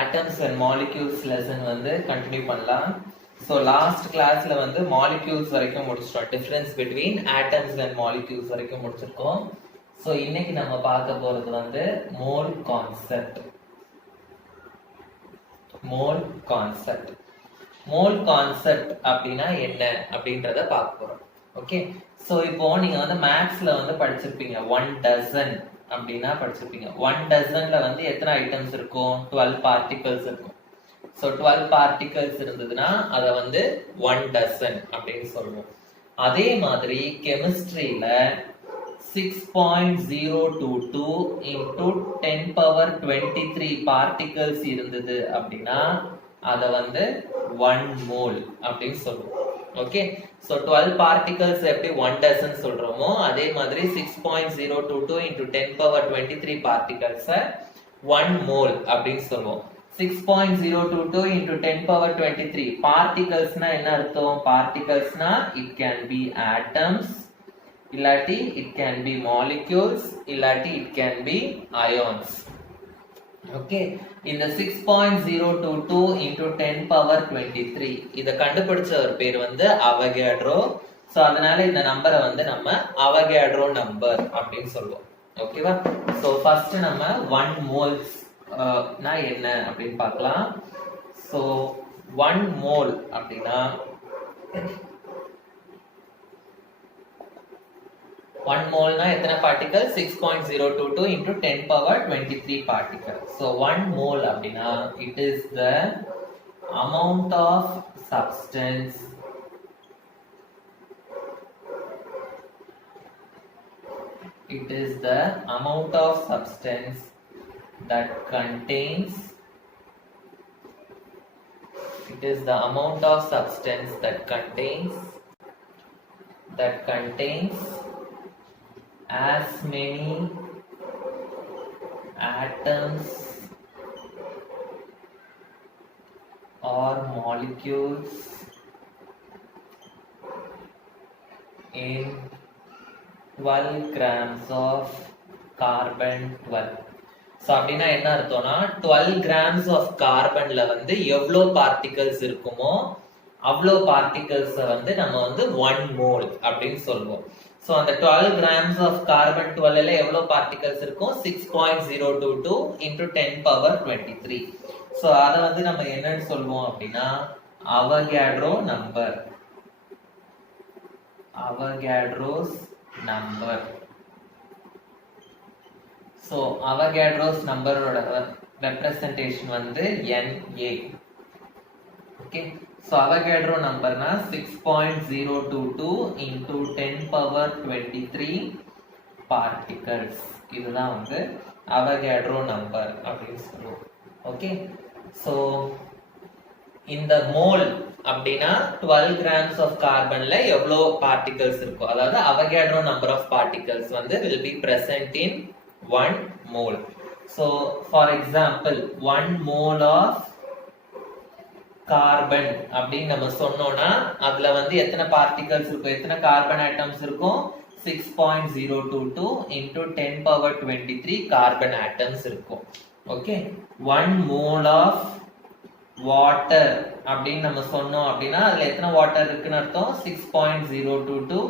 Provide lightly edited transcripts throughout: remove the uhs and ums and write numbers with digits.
atoms and molecules lesson வந்து continue பண்ணலாம். So last classல வந்து molecules வரைக்கும் முடிச்சிட்டோம். Difference between atoms and molecules வரைக்கும் முடிச்சிருக்கோம். So இன்னைக்கு நம்ம பார்க்க போறது வந்து mole concept. Mole concept. Mole concept அப்படின்னா என்ன அப்படின்றத பார்க்க போறோம். ஓகே, ஸோ இப்போ நீங்க வந்து மேக்ஸ்ல வந்து படிச்சிருப்பீங்க 1 டசன் அப்படின்னா படிச்சிருப்பீங்க. 1 டசன்ல வந்து எத்தனை ஐட்டம்ஸ் இருக்கும்? 12 பார்ட்டிகல்ஸ் இருக்கும். ஸோ 12 பார்ட்டிகல்ஸ் இருந்ததுன்னா அதை வந்து 1 டசன் அப்படின்னு சொல்லுவோம். அதே மாதிரி கெமிஸ்ட்ரியில 6.022 into 10 power 23 பார்ட்டிகல்ஸ் இருந்தது அப்படின்னா அதை வந்து 1 மோல் அப்படின்னு சொல்லுவோம். ஓகே, சோ 12 பார்ட்டிகல்ஸ் எப்படி 1 டசன் சொல்றோமோ அதே மாதிரி 6.022 into 10 power 23 பார்ட்டிகல்ஸ் 1 மோல் அப்படின்னு சொல்லுவோம். 6.022 into 10 power 23 பார்ட்டிகல்ஸ்னா என்ன அர்த்தம்? பார்ட்டிகல்ஸ்னா இட் கேன் பி ஆட்டம்ஸ், இல்லாட்டி இட் கேன் பி மாலிக்யூல்ஸ், இல்லாட்டி it can be ions. Okay, இந்த 6.022 into 10 power 23 இத கண்டுபிடிச்ச ஒரு பேர் வந்து அவகேட்ரோ. சோ அதனால இந்த நம்பரை வந்து நம்ம அவகேட்ரோ நம்பர் அப்படின்னு சொல்லுவோம். ஓகேவா? சோ ஃபர்ஸ்ட் நம்ம 1 மோல்ஸ் னா என்ன அப்படின்னு பார்க்கலாம். சோ 1 மோல் அப்படின்னா 1 mole na எத்தனை particle? 6.022 into 10 power 23 particle. So 1 mole அப்படினா it is the amount of substance that contains as many atoms or molecules in 12 grams of carbon 12. So அப்படின்னா என்ன அர்த்தம்னா 12 grams of carbonல வந்து எவ்வளோ பார்ட்டிகல்ஸ் இருக்குமோ அவ்வளோ பார்ட்டிகல்ஸ் வந்து நம்ம வந்து 1 மோல் அப்படின்னு சொல்லுவோம். ஸோ அந்த 12 grams of carbon 12ல எவ்வளோ பார்ட்டிகல்ஸ் இருக்கும்? 6.022 into 10 power 23. ஸோ அதை வந்து நம்ம என்னன்னு சொல்லுவோம் அப்படின்னா Avogadro number. Avogadro's number. So Avogadro's நம்பரோட ரெப்ரசன்டேஷன் வந்து NA. Okay, so Avogadro number na 6.022 into 10 power 23 particles. இதுதான் வந்து Avogadro number அப்படின்னு சொல்லுவோம். ஓகே, so இந்த மோல் அப்படின்னா 12 grams of carbonல எவ்வளோ particles இருக்கும், அதாவது Avogadro number of particles வந்து will be present in 1 mole. So for example 1 mole of carbon அப்படின்னு நம்ம சொன்னோம்னா அதுல வந்து எத்தனை பார்ட்டிகல்ஸ் இருக்கும், எத்தனை கார்பன் ஆட்டம்ஸ் இருக்கும்? 6.022 into 10 power 23 கார்பன் ஆட்டம்ஸ் இருக்கும். ஓகே, 1 mole of வாட்டர் அப்படின்னு நம்ம சொன்னோம் அப்படின்னா அதுல எத்தனை வாட்டர் இருக்குன்னு அர்த்தம்? 6.022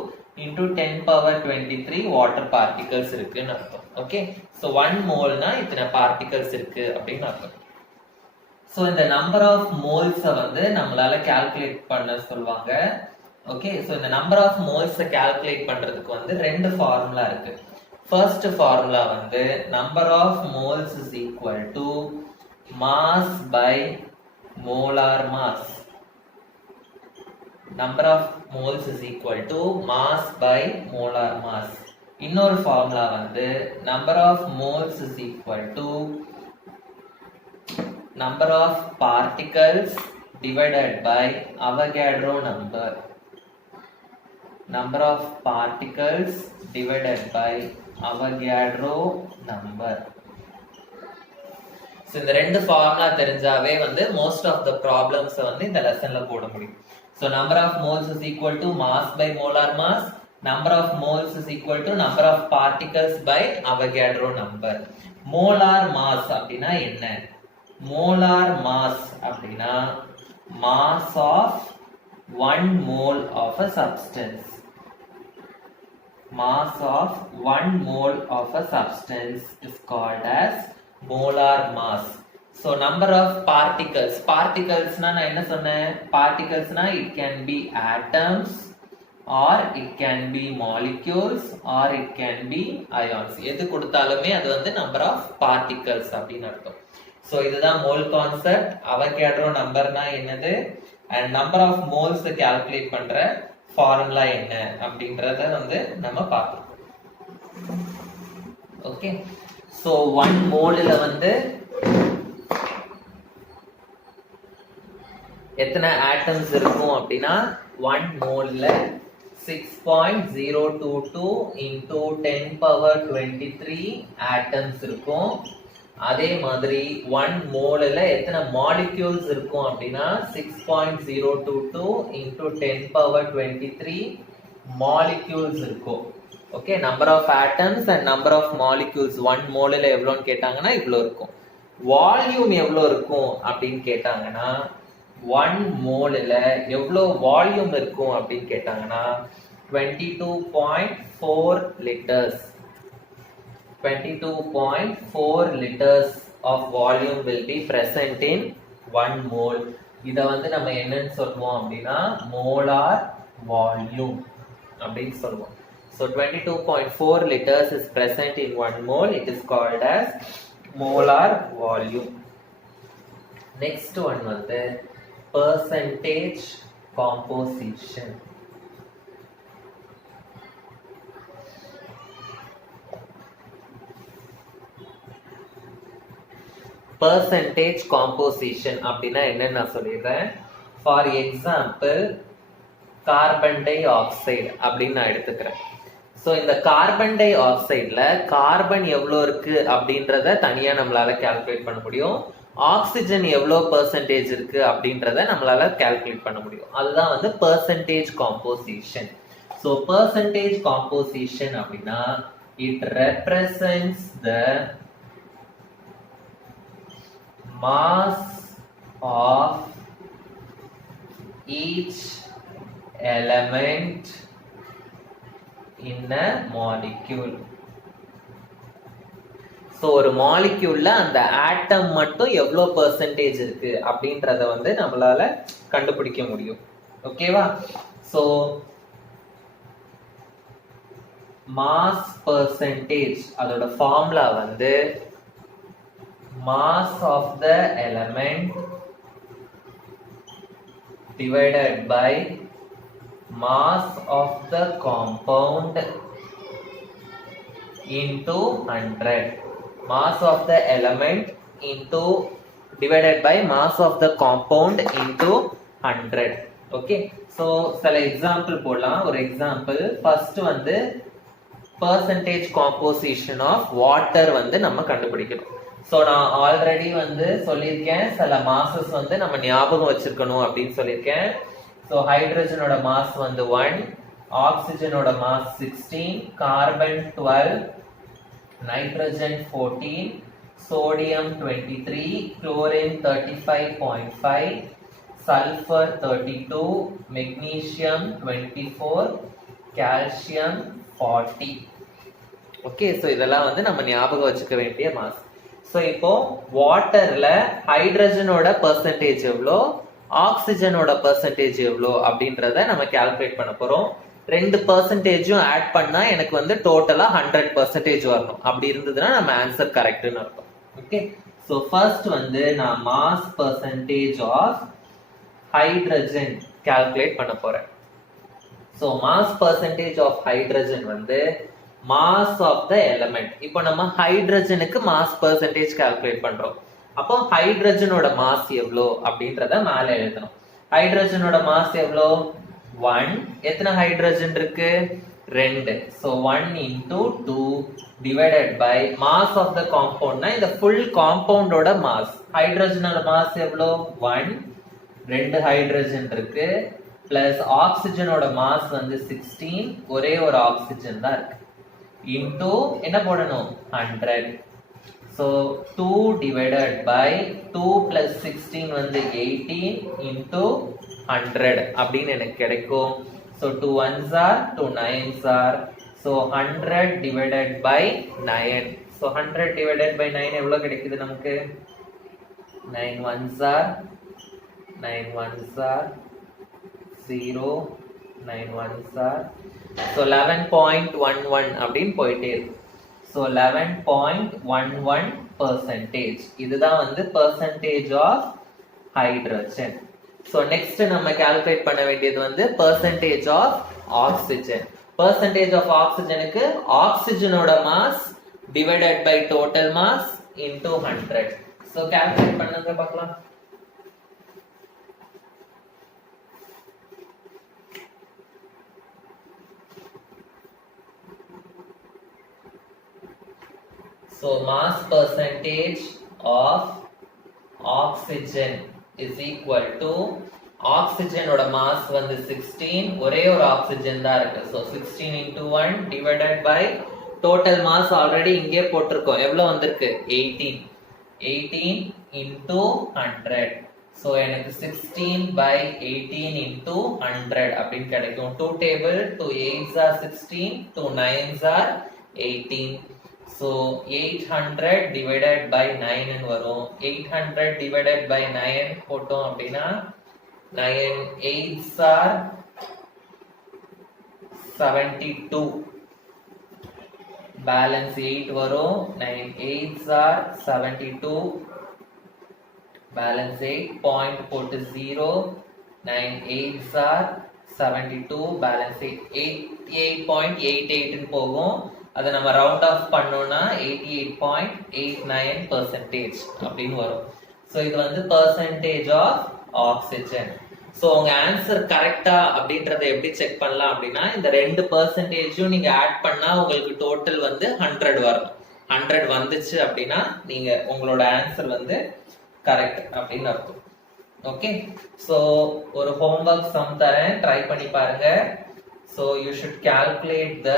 into 10 power 23 வாட்டர் பார்ட்டிகல்ஸ் இருக்குன்னு அர்த்தம். ஓகே, ஸோ 1 மோல்னா இத்தனை பார்ட்டிகல்ஸ் இருக்கு அப்படின்னு அர்த்தம். ஸோ இந்த நம்பர் ஆஃப் மோல்ஸை வந்து நம்மளால கால்குலேட் பண்ண சொல்லுவாங்க. ஓகே, ஸோ இந்த நம்பர் ஆஃப் மோல்ஸை கால்குலேட் பண்றதுக்கு வந்து 2 ஃபார்முலா இருக்கு. ஃபர்ஸ்ட் ஃபார்முலா வந்து number of moles is equal to mass by molar mass. Number of moles is equal to mass by molar mass. இன்னொரு ஃபார்முலா வந்து number of moles is equal to number of particles divided by Avogadro number. Number of particles divided by Avogadro number. So இந்த ரெண்டு formula தெரிஞ்சாவே வந்து most of the problems வந்து இந்த லெசன்ல போட முடியும். So number of moles is equal to mass by molar mass. Number of moles is equal to number of particles by Avogadro number. Molar mass அப்படின்னா என்ன? molar mass அப்படின்னா mass of 1 mole of a substance. Mass of 1 mole of a substance is called as molar mass. So number of particles. Particles na நான் என்ன சொன்னேன்? Particles na it can be atoms or it can be molecules or it can be ions. எது கொடுத்தாலுமே அது வந்து number of particles அப்படின்னு அர்த்தம். So இதுதான் mole concept. Avogadro number na என்னது? And number of moles calculate பண்ற ஃபார்முலா என்ன அப்படின்றத வந்து நம்ம பார்ப்போம். ஓகே, சோ 1 மோல்ல வந்து எத்தனை ஆட்டம்ஸ் இருக்கும் அப்படின்னா 1 மோல்ல 6.022 into 10 power 23 ஆட்டம்ஸ் இருக்கும். அதே மாதிரி 1 மோல்ல எத்தனை மாலிக்யூல்ஸ் இருக்கும் அப்படின்னா 6.022 into 10 power 23 மாலிக்யூல்ஸ் இருக்கும். Okay, number of atoms and number of molecules 1 மோல்ல எவ்வளோன்னு கேட்டாங்கன்னா இவ்வளோ இருக்கும். வால்யூம் எவ்வளோ இருக்கும் அப்படின்னு கேட்டாங்கன்னா 1 மோல்ல எவ்வளோ வால்யூம் இருக்கும் அப்படின்னு கேட்டாங்கன்னா 22.4 liters. 22.4 liters of volume will be present in 1 mole. இத வந்து நம்ம என்னன்னு சொல்வோம் அப்படின்னா molar volume அப்படின்னு சொல்வோம். So 22.4 liters is present in 1 mole. It is called as molar volume. Next one வந்து percentage composition. Percentage composition அப்படின்னா என்னன்னு நான் சொல்லிடுறேன். For example carbon di oxide அப்படின்னு நான் எடுத்துக்கிறேன். ஸோ இந்த கார்பன் டை ஆக்சைடில் கார்பன் எவ்வளோ இருக்கு அப்படின்றத தனியாக நம்மளால கால்குலேட் பண்ண முடியும். ஆக்சிஜன் எவ்வளோ பெர்சன்டேஜ் இருக்கு அப்படின்றத நம்மளால கால்குலேட் பண்ண முடியும். அதுதான் வந்து percentage composition. So percentage composition அப்படின்னா it represents the mass of each element in a molecule. So ஒரு மாலிக்யூல்ல அந்த ஆட்டம் மட்டும் எவ்வளோ பெர்சன்டேஜ் இருக்கு அப்படின்றத வந்து நம்மளால கண்டுபிடிக்க முடியும். ஓகேவா? ஸோ மாஸ் பெர்சன்டேஜ் அதோட ஃபார்முலா வந்து mass of the element divided by mass of the compound into 100. Mass of the element into divided by mass of the compound into 100. Okay, so சில எக்ஸாம்பிள் போடலாம். ஒரு எக்ஸாம்பிள் ஃபர்ஸ்ட் வந்து percentage composition of water வந்து நம்ம கண்டுபிடிக்கணும். So நான் already வந்து சொல்லியிருக்கேன் சில மாசஸ் வந்து நம்ம ஞாபகம் வச்சிருக்கணும் அப்படின்னு சொல்லியிருக்கேன். ஸோ ஹைட்ரஜனோட மாஸ் வந்து 1, ஆக்சிஜனோட mass 16, carbon 12, nitrogen 14, sodium 23, chlorine 35.5, sulphur 32, magnesium 24, calcium 40. Okay, so இதெல்லாம் வந்து நம்ம ஞாபகம் வச்சுக்க வேண்டிய மாஸ். ஸோ இப்போ வாட்டர்ல ஹைட்ரஜனோட பெர்சன்டேஜ் எவ்வளோ, ஆக்சிஜனோட பெர்சன்டேஜ் எவ்வளோ அப்படின்றத நம்ம கால்குலேட் பண்ண போறோம். 2 பெர்சன்டேஜும் ஆட் பண்ணா எனக்கு வந்து டோட்டலா 100% வரணும். அப்படி இருந்ததுன்னா நம்ம ஆன்சர் கரெக்ட்னு அர்த்தம். ஓகே, ஸோ ஃபர்ஸ்ட் வந்து நான் mass percentage of hydrogen calculate பண்ண போறேன். So mass percentage of hydrogen வந்து மாஸ் ஆஃப் த எலிமெண்ட். இப்போ நம்ம ஹைட்ரஜனுக்கு மாஸ் பெர்சன்டேஜ் கால்குலேட் பண்றோம். அப்போ ஹைட்ரஜனோட மாஸ் எவ்வளோ அப்படின்றத மேல எழுதணும். ஹைட்ரஜனோட மாஸ் எவ்வளோ? 1. எத்தனை ஹைட்ரஜன் இருக்கு? 2. So 1 into 2 divided by mass of the காம்பவுண்ட்னா இந்த ஃபுல் காம்பவுண்டோட மாஸ். ஹைட்ரஜனோட மாஸ் எவ்வளோ? 1. 2 ஹைட்ரஜன் இருக்கு பிளஸ் ஆக்சிஜனோட மாஸ் வந்து 16, ஒரே ஒரு ஆக்சிஜன் தான் இருக்கு, இன்டூ என்ன போடணும்? 100. So 2 divided by 2 plus 16 வந்து 18 into 100 அப்படின்னு எனக்கு கிடைக்கும். So 2 ones are 2 nines are. So 100 divided by 9. So 100 divided by 9 எவ்வளவு கிடைக்குது நமக்கு? 9 ones are 0, 9 ones are. So 11.11 அப்படின்னு போயிட்டே இருக்கு. So 11.11%. இதுதான் வந்து percentage of hydrogen. So next நம்ம calculate பண்ண வேண்டியது வந்து percentage of oxygen. Percentage of oxygenக்கு oxygenோட mass divided by total mass into 100. So calculate பண்ணுங்க பார்க்கலாம். So mass percentage of oxygen is equal to oxygen ஓட mass வந்து 16, ஒரே ஒரு oxygen தான் இருக்கு. So 16 into 1 divided by total mass already இங்கே போட்டிருக்கோம். எவ்வளவு வந்திருக்கு? 18. 18 into 100. So எனக்கு 16 by 18 into 100 அப்படின்னு கிடைக்கும். 2 table, 2 8s are 16, 2 9s are 18. So 800 divided by 9 ன்னு வரும். 800 divided by 9 போட்டோம் அப்படின்னா 9 8s are 72. Balance 8 வரும். 9 8s are 72. Balance 8 point போட்டு 0. 9 8s are 72. Balance 8.88 ன்னு போகும். அதை நம்ம ரவுண்ட் ஆஃப் பண்ணோம்னா 88.89% அப்படின்னு வரும். ஸோ இது வந்து பர்சன்டேஜ் ஆஃப் ஆக்சிஜன். ஸோ உங்க ஆன்சர் கரெக்டா அப்படின்றத எப்படி செக் பண்ணலாம் அப்படின்னா, இந்த 2 பர்சன்டேஜும் நீங்க ஆட் பண்ணா உங்களுக்கு டோட்டல் வந்து 100 வரும். 100 வந்துச்சு அப்படின்னா நீங்க உங்களோட ஆன்சர் வந்து கரெக்ட் அப்படின்னு அர்த்தம். ஓகே, ஸோ ஒரு ஹோம்ஒர்க் சம் தரேன், ட்ரை பண்ணி பாருங்க. So you should calculate the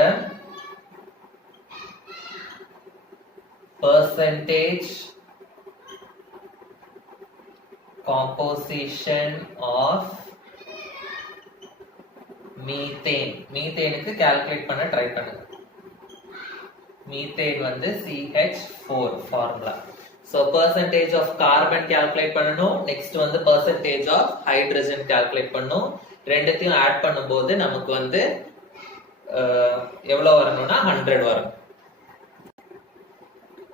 percentage composition of methane. மீத்தேனுக்கு கால்குலேட் பண்ண ட்ரை பண்ணுங்க. மீத்தேன் வந்து CH4 formula. So percentage of carbon calculate பண்ணனும். நெக்ஸ்ட் வந்து percentage of hydrogen கால்குலேட் பண்ணனும். ரெண்டுத்தையும் ஆட் பண்ணும்போது நமக்கு வந்து எவ்வளவு வரணும்னா 100 வரும்.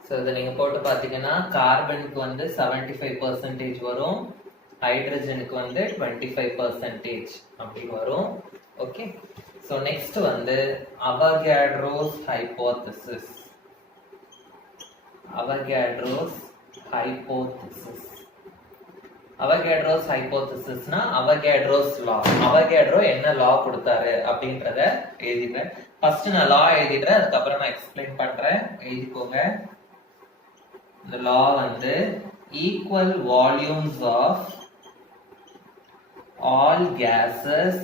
ஸோ இதை நீங்கள் போட்டு பார்த்தீங்கன்னா கார்பனுக்கு வந்து 75% வரும், ஹைட்ரஜனுக்கு வந்து 25% அப்படின்னு வரும். ஓகே, ஸோ நெக்ஸ்ட் வந்து அவகாட்ரோஸ் ஹைபோதசிஸ். அவகாட்ரோஸ் ஹைபோதசிஸ்னா அவகாட்ரோஸ் லா. அவகாட்ரோ என்ன லா கொடுத்தாரு அப்படின்றத எழுதிடுறேன். ஃபர்ஸ்ட் நான் லா எழுதிடுறேன், அதுக்கப்புறம் நான் எக்ஸ்பிளைன் பண்றேன். எழுதிக்கோங்க. The law வந்து equal volumes of all gases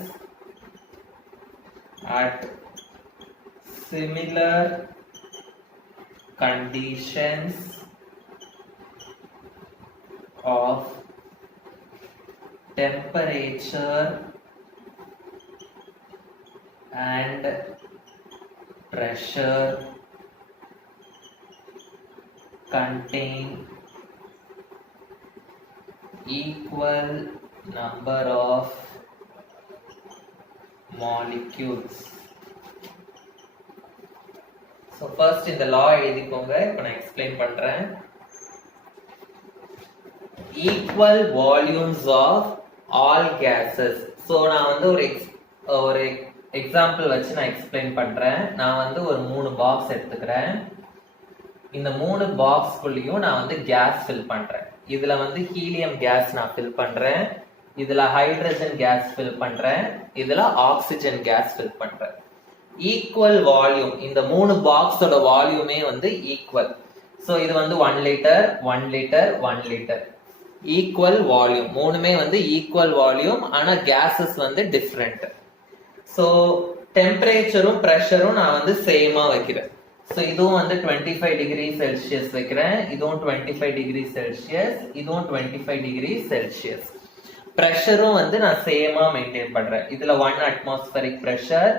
at similar conditions of temperature and pressure contain equal number of molecules. So first இந்த law எழுதிக்கோங்க. இப்போ நான் explain பண்றேன். Equal volumes of all gases. So நான் வந்து ஒரு எக்ஸாம்பிள் வச்சு நான் explain பண்றேன். நான் வந்து ஒரு 3 பாக்ஸ் எடுத்துக்கிறேன். இந்த 3 பாக்ஸ்குள்ளேயும் நான் வந்து கேஸ் ஃபில் பண்றேன். இதுல வந்து ஹீலியம் கேஸ் நான் ஃபில் பண்றேன், இதுல ஹைட்ரஜன் கேஸ் ஃபில் பண்றேன், இதுல ஆக்சிஜன் கேஸ் ஃபில் பண்றேன். ஈக்குவல் வால்யூம், இந்த 3 பாக்ஸோட வால்யூமே வந்து ஈக்குவல். சோ இது வந்து 1 litre 1 litre 1 litre. Equal volume, மூணுமே வந்து ஈக்குவல் வால்யூம், ஆனா கேசஸ் வந்து டிஃப்ரெண்ட். சோ டெம்பரேச்சரும் பிரஷரும் நான் வந்து சேமா வைக்கிறேன். ஸோ இதுவும் வந்து 25 டிகிரி செல்சியஸ் வைக்கிறேன், இதுவும் 25 டிகிரி செல்சியஸ், இதுவும் 25 டிகிரி செல்சியஸ். ப்ரெஷரும் வந்து நான் சேமா மெயின்டைன் பண்றேன். இதுல 1 அட்மாஸ்பரிக் ப்ரெஷர்,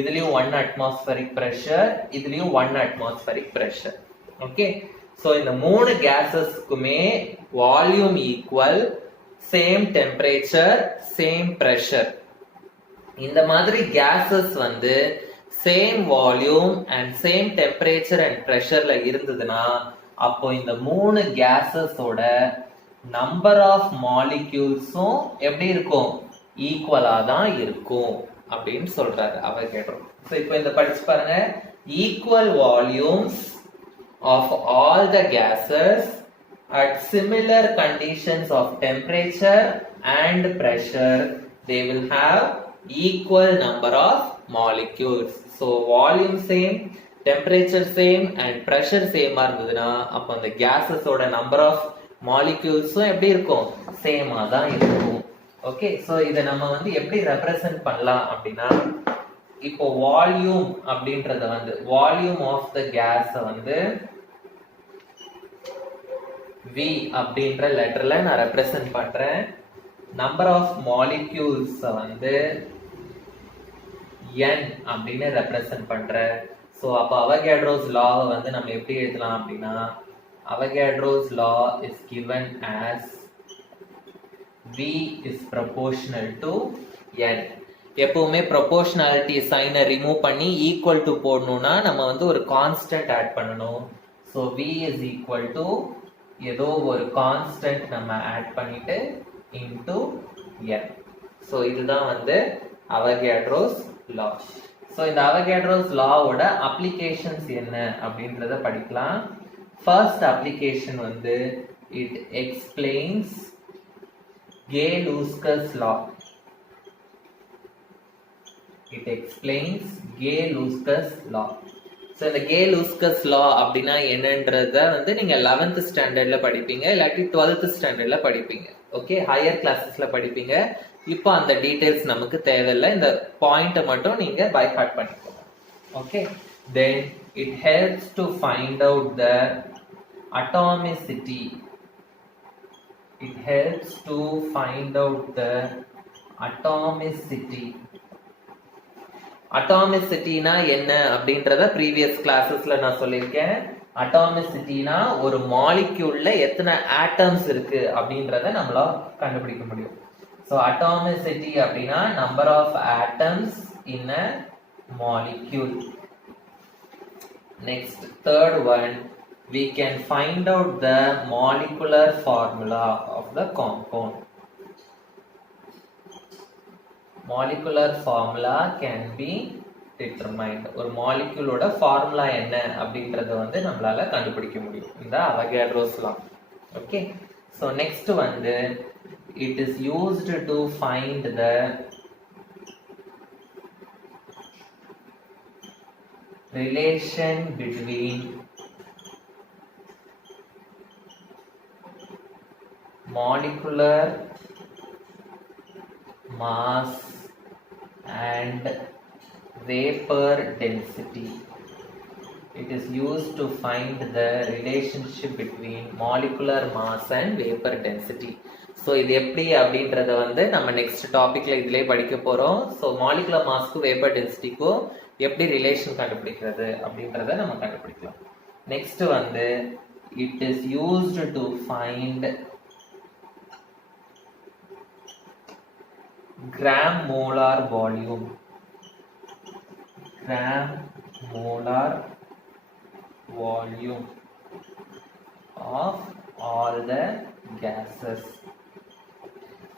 இதுலயும் 1 அட்மாஸ்பரிக் ப்ரெஷர், இதுலயும் 1 அட்மாஸ்பரிக் ப்ரெஷர். ஓகே, ஸோ இந்த 3 கேசஸ்க்குமே volume equal, same temperature, same pressure. இந்த மாதிரி கேசஸ் வந்து same volume and same temperature and ப்ரெஷர்ல இருந்ததுன்னா அப்போ இந்த 3 கேசஸோட நம்பர் ஆஃப் மாலிக்யூல்ஸும் எப்படி இருக்கும், ஈக்குவலா தான் இருக்கும் அப்படின்னு சொல்றாரு அவகேட்ரோ. ஸோ இப்போ இந்த படிச்சு பாருங்க, equal volumes of all the gases at similar conditions of temperature and pressure, they will have equal number of molecules. So volume same, temperature same and pressure same இருந்ததுன்னா அப்ப அந்த gases ஓட number of molecules எப்படி இருக்கும், சேமா தான் இருக்கும். Okay, so இத நம்ம வந்து எப்படி ரெப்ரசன்ட் பண்ணலாம் அப்படின்னா, இப்போ வால்யூம் அப்படின்றத வந்து வால்யூம் ஆஃப் த கேஸ் வந்து V அப்படின்ற லெட்டர்ல நான் ரெப்ரசன்ட் பண்றேன். நம்பர் ஆஃப் மாலிக்யூல்ஸ் வந்து N அப்படின்னு ரெப்ரசன்ட் பண்றேன். ஸோ அப்போ அவகேட்ரோஸ் லாவை வந்து நம்ம எப்படி எழுதலாம் அப்படின்னா, Avogadro's law is given as V is proportional to N. எப்பவுமே ப்ரொபோர்ஷனாலிட்டி சைனை ரிமூவ் பண்ணி ஈக்குவல் டு போடணும்னா நம்ம வந்து ஒரு கான்ஸ்டன்ட் ஆட் பண்ணணும். So V is equal to ஏதோ ஒரு கான்ஸ்டன்ட் நம்ம ஆட் பண்ணிட்டு இன்டு n. ஸோ இதுதான் வந்து அவகேட்ரோஸ் லா. ஸோ இந்த அவகேட்ரோஸ் லாவோட அப்ளிகேஷன்ஸ் என்ன அப்படின்றத படிக்கலாம். ஃபர்ஸ்ட் அப்ளிகேஷன் வந்து it explains Gay-Lussac's law. It explains Gay-Lussac's law. So இந்த கே-லூஸ்கஸ் லா அப்படின்னா என்னன்றத வந்து நீங்க 11th ஸ்டாண்டர்ட்ல படிப்பீங்க, இல்லாட்டி 12th ஸ்டாண்டர்ட்ல படிப்பீங்க. ஓகே, ஹையர் கிளாஸஸ்ல படிப்பீங்க. இப்போ அந்த டீடைல்ஸ் நமக்கு தேவையில்லை, இந்த பாயிண்ட்டை மட்டும் நீங்க பை ஹார்ட் பண்ணிக்கோங்க. Okay, then it helps to find out the atomicity. It helps to find out the atomicity. அட்டாமிசிட்டினா என்ன அப்படின்றத ப்ரீவியஸ் கிளாஸஸ்ல நான் சொல்லியிருக்கேன். அட்டாமிசிட்டினா ஒரு மாலிக்யூல்ல எத்தனை ஆட்டம்ஸ் இருக்கு அப்படின்றத நம்மளால கண்டுபிடிக்க முடியும். ஸோ அட்டாமிசிட்டி அப்படின்னா number of atoms in a molecule. Next third one, we can find out the molecular formula of the compound. Molecular formula can be determined. ஒரு மாலிக்யூலோட ஃபார்முலா என்ன அப்படின்றத வந்து நம்மளால கண்டுபிடிக்க முடியும் இந்த அவகேட்ரோஸ் லா. ஓகே, ஸோ நெக்ஸ்ட் வந்து it is used to find the relation between molecular mass and vapor density. It is used to find the relationship between molecular mass and vapor density. So இது எப்படி அப்படின்றத வந்து நம்ம next டாபிக்ல இதுலேயே படிக்க போறோம். ஸோ மாலிகுலர் மாஸ்க்கும் வேப்பர் டென்சிட்டிக்கும் எப்படி ரிலேஷன் கண்டுபிடிக்கிறது அப்படின்றத நம்ம கண்டுபிடிக்கலாம். நெக்ஸ்ட் வந்து it is used to find gram molar volume. Gram molar volume of all the gases.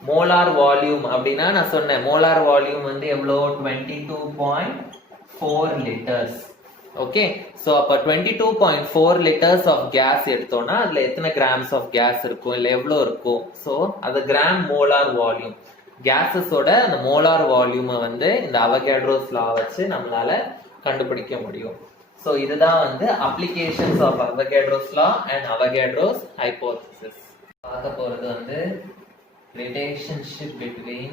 Molar volume அப்படின்னா நான் சொன்னேன், மோலார் வால்யூம் வந்து எவ்வளோ, 22.4 லிட்டர்ஸ். ஓகே, ஸோ அப்போ 22.4 லிட்டர்ஸ் ஆஃப் கேஸ் எடுத்தோம்னா அதுல எத்தனை கிராம்ஸ் ஆஃப் கேஸ் இருக்கும், இல்லை எவ்வளோ இருக்கும். ஸோ அது கிராம் மோலார் வால்யூம். கேஸஸோட அந்த மோலார் வால்யூமை வந்து இந்த அவகேட்ரோஸ் லா வச்சு நம்மளால கண்டுபிடிக்க முடியும். ஸோ இதுதான் வந்து applications of Avogadro's law and Avogadro's hypothesis. பார்க்க போறது வந்து relationship between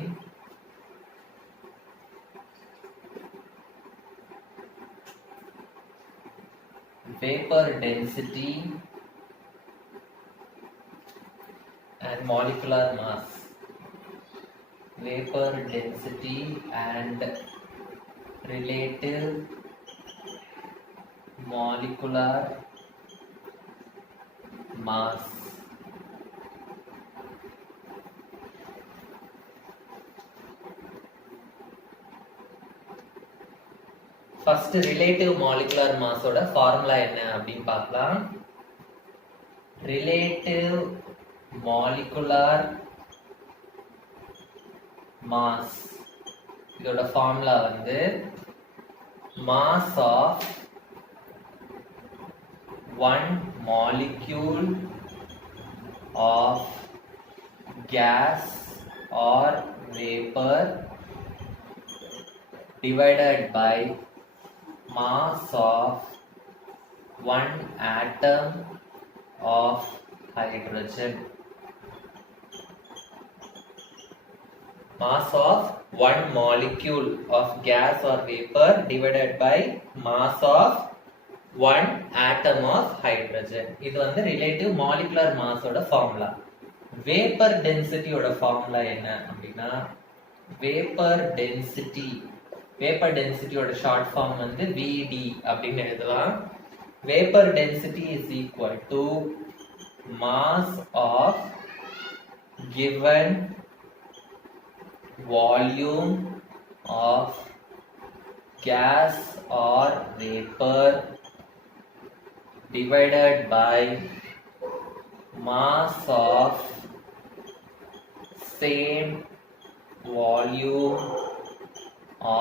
vapor density and molecular mass. Vapor density and relative molecular mass. First relative molecular mass ஓட ஃபார்முலா என்ன அப்படின்னு பார்க்கலாம். Relative molecular mass இதோட ஃபார்முலா வந்து mass of one molecule of gas or vapor divided by mass of one atom of hydrogen. Mass of one molecule of gas or vapor divided by mass of one atom of hydrogen. இது வந்து relative molecular mass ஓட formula. Vapor density ஓட formula என்ன அப்படின்னா vapor density ஓட short form வந்து VD அப்படின்னு எழுதலாம். Vapor density is equal to mass of given volume of gas or vapor divided by mass of same volume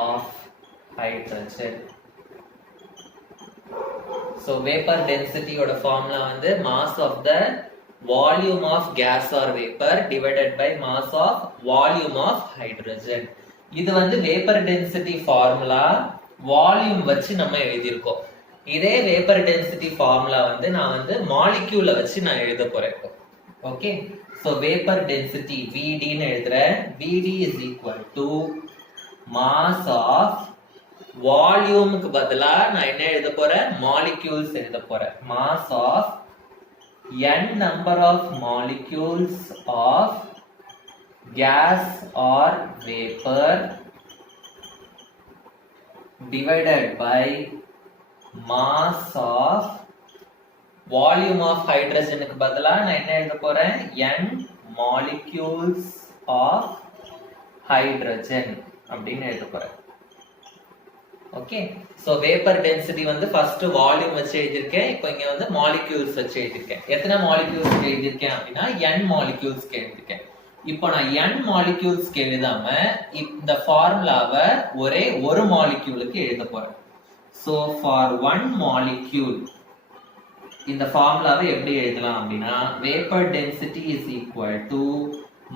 of hydrogen. So vapor density ஓட formula வந்து mass of the volume of gas or vapor divided by mass of volume of hydrogen. இது வந்து vapor density formula volume வச்சு நம்ம எழுதியிருக்கோம். இதே vapor density formula வந்து நான் வந்து molecule வச்சு நான் எழுத போறேன். Okay, so vapor density VD ன்னு எழுதுறேன். VD is equal to mass of வால்யூமுக்கு பதிலா நான் என்ன எழுத போறேன், மாலிக்யூல்ஸ் எழுத போறேன். mass of n number of molecules of gas or vapor divided by mass of volume of hydrogen க்கு பதிலா நான் என்ன எழுத போறேன், n molecules of hydrogen அப்படின்னு எழுத போறேன். ஓகே, சோ வேப்பர் டென்சிட்டி வந்து ஃபர்ஸ்ட் வால்யூம் வச்சு எழுதிருக்கேன். இப்போ இங்க வந்து மாலிக்யூல்ஸ் வச்சு எழுதிருக்கேன். எத்தனை மாலிக்யூல்ஸ் எழுதிருக்கேன் அப்படின்னா n மாலிக்யூல்ஸ் எழுதிருக்கேன். இப்போ நான் n மாலிக்யூல்ஸ் எழுதாம இந்த ஃபார்முலாவை ஒரே ஒரு மாலிக்யூலுக்கு எழுத போறேன். சோ ஃபார் ஒன் மாலிக்யூல் இந்த ஃபார்முலாவை எப்படி எழுதலாம் அப்படின்னா vapour density is equal to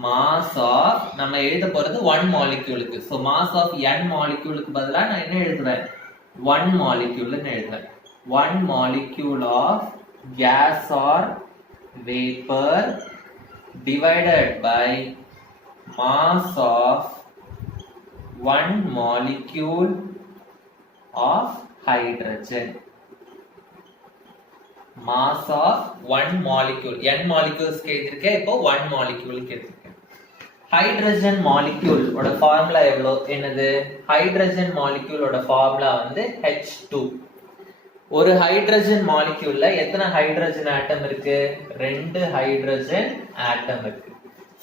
mass of, நம்ம எழுத போறது ஒன் மாலிக்யூலுக்கு. சோ மாஸ் ஆஃப் n மாலிக்யூலுக்கு பதிலா நான் என்ன எழுதுவேன், ஒன் மாலிக்யூல்னு எழுதுவேன். One molecule of gas or vapour divided by mass of one molecule of hydrogen. Mass of one molecule, n molecules எழுதிருக்கேன். இப்போ one molecule எழுதிருக்கேன். ஹைட்ரஜன் மாலிக்யூல் ஓட ஃபார்முலா எவ்வளோ, என்னது, ஹைட்ரஜன் மாலிக்யூல் ஓட ஃபார்முலா வந்து H2. ஒரு ஹைட்ரஜன் மாலிக்யூல்ல எத்தனை ஹைட்ரஜன் ஆட்டம் இருக்கு, ரெண்டு ஹைட்ரஜன் ஆட்டம் இருக்கு.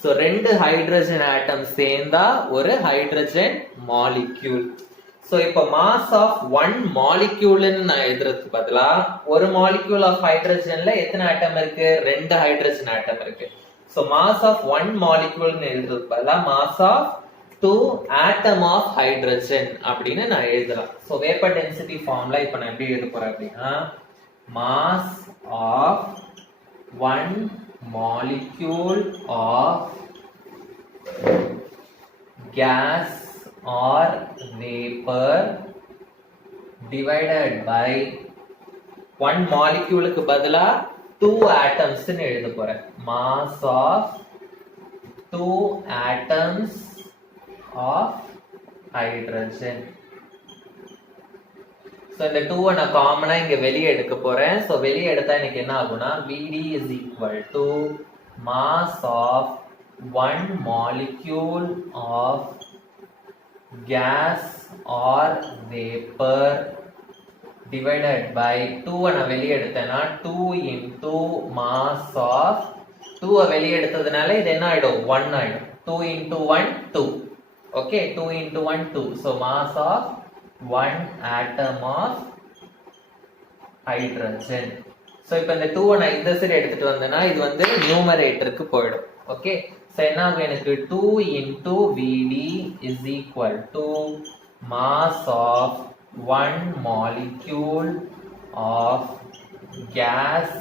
சோ ரெண்டு ஹைட்ரஜன் ஆட்டம் சேர்ந்தா ஒரு ஹைட்ரஜன் மாலிக்யூல். சோ இப்போ மாஸ் ஆஃப் ஒன் மாலிக்யூல்னு நான் எழுதுறதுக்கு பதிலா ஒரு மாலிக்யூல் ஆஃப் ஹைட்ரஜன்ல எத்தனை ஆட்டம் இருக்கு, ரெண்டு ஹைட்ரஜன் ஆட்டம் இருக்கு. சோ மாஸ் ஆஃப் ஒன் மாலிக்யூல்னு எழுதுறதுக்கு பதிலா mass of two atom of hydrogen அப்படின்னு நான் எழுதலாம். சோ வேப்பர் டென்சிட்டி ஃபார்முலா இப்போ நான் எப்படி எழுத போறேன் அப்படின்னா mass of one molecule of gas or vapour divided by one மாலிக்யூலுக்கு பதிலா டூ ஆட்டம்ஸ் எழுத போறேன். Mass of two atoms of hydrogen. So இந்த 2 நான் காமனா இங்க வெளியே எடுக்க போறேன். ஸோ வெளியே எடுத்தா எனக்கு என்ன ஆகும்னா Vd is equal to mass of one molecule of gas or vapor divided by 2 நான் வெளியே எடுத்தேன்னா 2 into mass of 2 வெளியே எடுத்ததுனால இது என்ன ஆயிடும் 1 ஆயிடும். 2 into 1 2. Okay, 2 into 1 2. So mass of one atom of hydrogen. So இப்போ இந்த 2 நான் இந்த சைடு எடுத்துட்டு வந்தேன்னா இது வந்து நியூமரேட்டருக்கு போயிடும். ஓகே, சோ என்ன ஆகும் எனக்கு 2 into Vd is equal to mass of one molecule of gas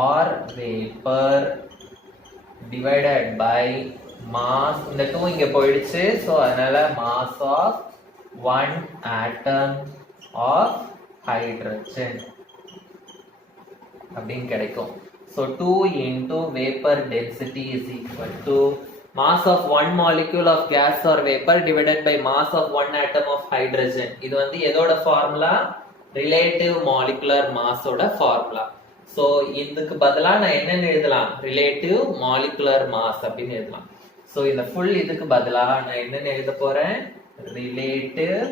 or vapor divided by mass, இந்த 2 இங்க போயிடுச்சு. சோ அதனால mass of one atom of hydrogen அப்படின்னு கிடைக்கும். So 2 into vapor density is equal to mass of one molecule of gas or vapor divided by mass of one atom of hydrogen. இது வந்து எதோட ஃபார்முலா? ரிலேட்டிவ் மாலிகுலர் மாஸோட ஃபார்முலா. So இதுக்கு பதிலா நான் என்னன்னு எழுதலாம்? ரிலேட்டிவ் மாலிகுலர் மாஸ் அப்படின்னு எழுதலாம். சோ இந்த ஃபுல் இதுக்கு பதிலா நான் என்னன்னு எழுத போறேன்? Relative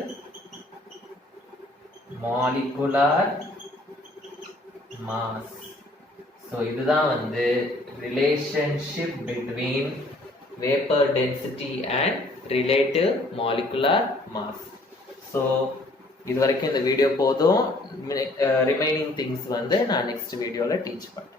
molecular mass. So இதுதான் வந்து relationship between vapor density and relative molecular mass. So இது வரைக்கும் இந்த வீடியோ போதும். ரிமைனிங் திங்ஸ் வந்து நான் நெக்ஸ்ட் வீடியோல டீச் பண்றேன்.